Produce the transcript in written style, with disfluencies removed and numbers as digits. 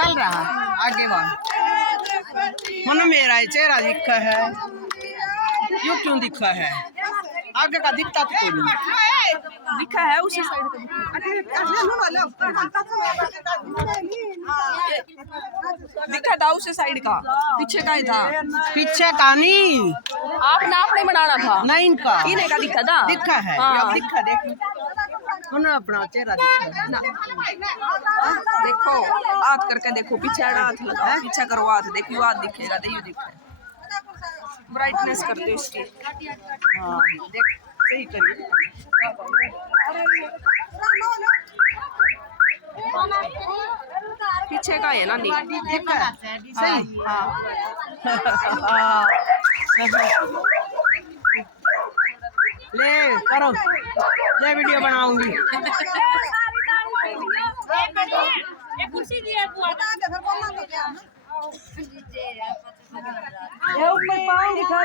चल रहा आगे बढ़। मन मेरा चेहरा दिखा है, यू क्यों दिखा है? आगे का दिखता तो कोई नहीं दिखा है उसी साइड पे दिखा था उसी साइड का, पीछे का ही था। पीछे का नहीं, आपने आपने बनाना था। नहीं इनका इन्हें का दिखा था, दिखा है। हाँ। अब दिखा देख उन्हें अपना चेहरा दिखा है। देखो हाथ करके देखो, पीछे हाथ लगा, पीछे करो हाथ, देखियो हाथ दिखेगा, देखियो दिखे। ब्राइटनेस कर दो इसकी। हाँ देख सही करिए। पीछे का है ना, नहीं दिखा सही। हाँ। ले करो, ले वीडियो बनाऊंगी। ऊपर पाँव दिखा